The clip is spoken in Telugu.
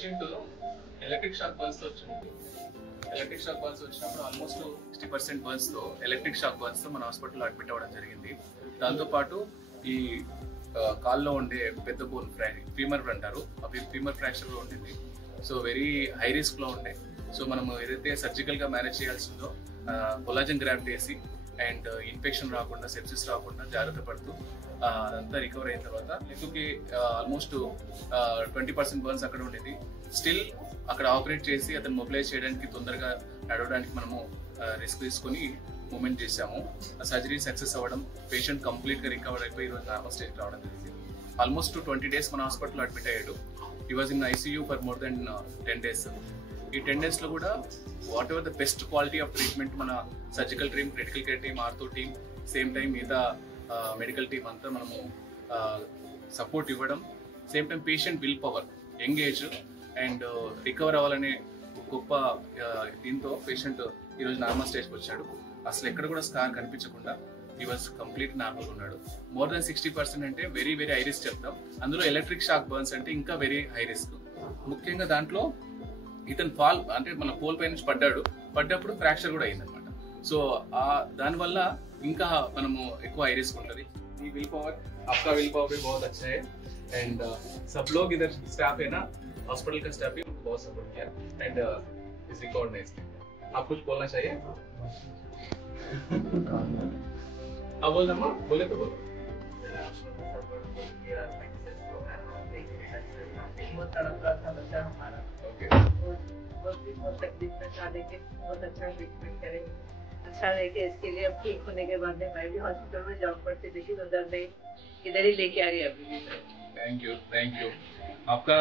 పేషెంట్ ఎలక్ట్రిక్ షాక్ బర్న్స్ తో వచ్చింది. ఎలక్ట్రిక్ షాక్ బర్న్స్ వచ్చినప్పుడు ఆల్మోస్ట్ 60% బర్న్స్ తో ఎలక్ట్రిక్ షాక్ బర్న్స్ తో మన హాస్పిటల్లో అడ్మిట్ అవ్వడం జరిగింది. దాంతో పాటు ఈ కాల్లో ఉండే పెద్ద బోన్ ఫీమర్ అంటారు, అవి ఫీమర్ ఫ్రాక్చర్ లో ఉండింది. సో వెరీ హై రిస్క్ లో ఉండే. సో మనం ఏదైతే సర్జికల్ గా మేనేజ్ చేయాల్సిందో కొలాజన్ గ్రాఫ్ట్ వేసి అండ్ ఇన్ఫెక్షన్ రాకుండా, సెప్సిస్ రాకుండా జాగ్రత్త పడుతూ అదంతా రికవర్ అయిన తర్వాత లెగ్కి ఆల్మోస్ట్ 20% బర్న్స్ అక్కడ ఉండేది. స్టిల్ అక్కడ ఆపరేట్ చేసి అతను మొబిలైజ్ చేయడానికి, తొందరగా నడవడానికి మనము రిస్క్ తీసుకొని మూమెంట్ చేసాము. సర్జరీ సక్సెస్ అవ్వడం, పేషెంట్ కంప్లీట్ గా రికవర్ అయిపోయి ఈరోజు నార్మల్ స్టేజ్ రావడం జరిగింది. ఆల్మోస్ట్ 20 days మన హాస్పిటల్లో అడ్మిట్ అయ్యాడు. He was in ICU for more than 10 days. ఈ 10 days లో కూడా whatever the best quality of treatment మన surgical team, critical care team, ortho team, same time మిగతా మెడికల్ టీమ్ అంతా మనము సపోర్ట్ ఇవ్వడం, same time patient will power, young age and recover అవ్వాలనే గొప్ప దీంతో పేషెంట్ ఈరోజు నార్మల్ స్టేజ్కి వచ్చాడు. అసలు ఎక్కడ కూడా స్కార్ కనిపించకుండా ఈ వాజ్ కంప్లీట్ నార్మల్గా ఉన్నాడు. మోర్ దెన్ 60% అంటే వెరీ వెరీ హై రిస్క్ చెప్తాం. అందులో ఎలక్ట్రిక్ షాక్ బర్న్స్ అంటే ఇంకా వెరీ హై రిస్క్. ముఖ్యంగా దాంట్లో ఇతను ఫాల్ అంటే మన పోల్ పై నుంచి పడ్డప్పుడు ఫ్రాక్చర్ కూడా అయిందనమాట. సో దానివల్ల ఇంకా మనము ఎక్కువ హై రిస్క్ ఉంటుంది. ఈ విల్ పవర్, आपका विल पावर भी बहुत अच्छा है एंड सब लोग इधर स्टाफ है ना, हॉस्पिटल का स्टाफ भी बहुत सपोर्ट किया एंड इस रिकॉर्ड में आप कुछ बोलना चाहिए? अब बोलना माँ, बोले तो बोलो. बहुत तड़पता था बच्चा हमारा, बहुत तकलीफ में था, लेकिन बहुत अच्छा ट्रीटमेंट करे, अच्छा लेके इसके लिए अब ठीक होने के बाद मैं भी हॉस्पिटल में जॉब करती, लेकिन उधर नहीं, इधर ही लेके आ रही अभी भी. थैंक यू आपका